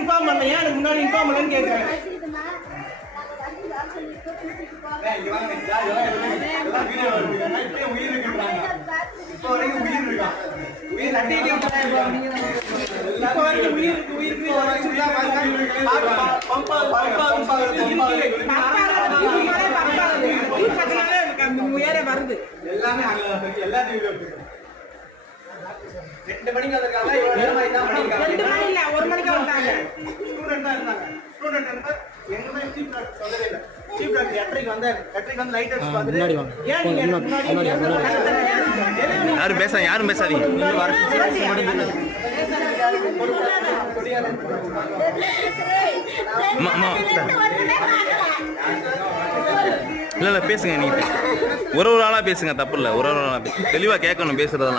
Inform பண்ணலையா? எனக்கு முன்னாடி இன்ஃபார்ம் பண்ணலன்னு கேட்குறேன். வருது எல்லாமே ரெண்டு மணிக்கு வந்திருக்காங்க. 2 மணி இல்ல, 1 மணிக்கு வந்தாங்க. ஸ்டூடெண்ட் தான் இருந்தாங்க. ஸ்டூடெண்ட் இருந்தா எங்கமே சீப் டாக்டர் சொல்லவே இல்ல. சீப் டாக்டர் எட்டரைக்கு வந்தாரு. எட்டரைக்கு வந்து லைட் அடிச்சு பார்த்துட்டு ஏன் நீங்க யாரும் பேசாதீங்க. இல்ல பேசுங்க. நீங்க ஒரு ஆளா பேசுங்க, தப்பு இல்ல. ஒரு ஆளா தெளிவா கேட்கணும் பேசுறதெல்லாம்.